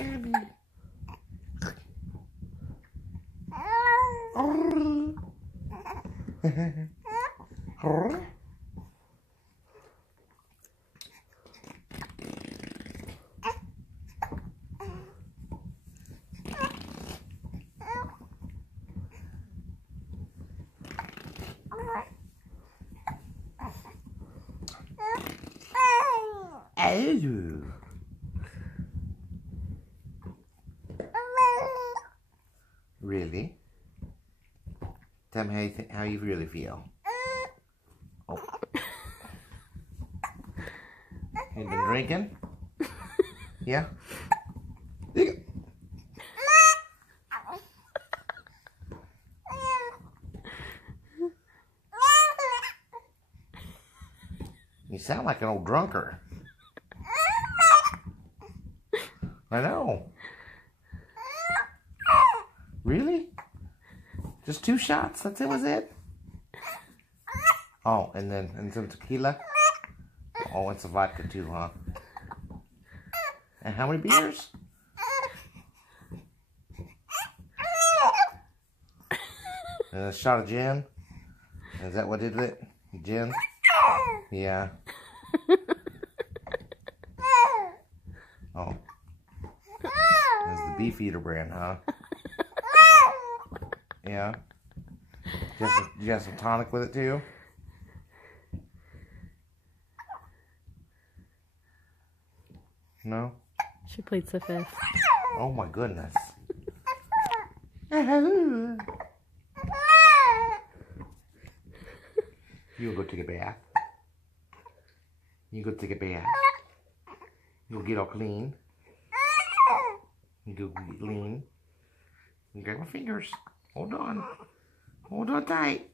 Candy. Really? Tell me how you really feel. Oh. You been drinking? Yeah? You sound like an old drunker. I know. Really? Just 2 shots? That's it, was it? Oh, and some tequila? Oh, and some vodka too, huh? And how many beers? And a shot of gin? Is that what did it? Gin? Yeah. Oh. That's the Beefeater brand, huh? Yeah. You got some tonic with it too? No? She pleads the fifth. Oh my goodness. You'll go take a bath. You go take a bath. You'll get all clean. You go get lean. You got my fingers. Hold on. Hold on tight.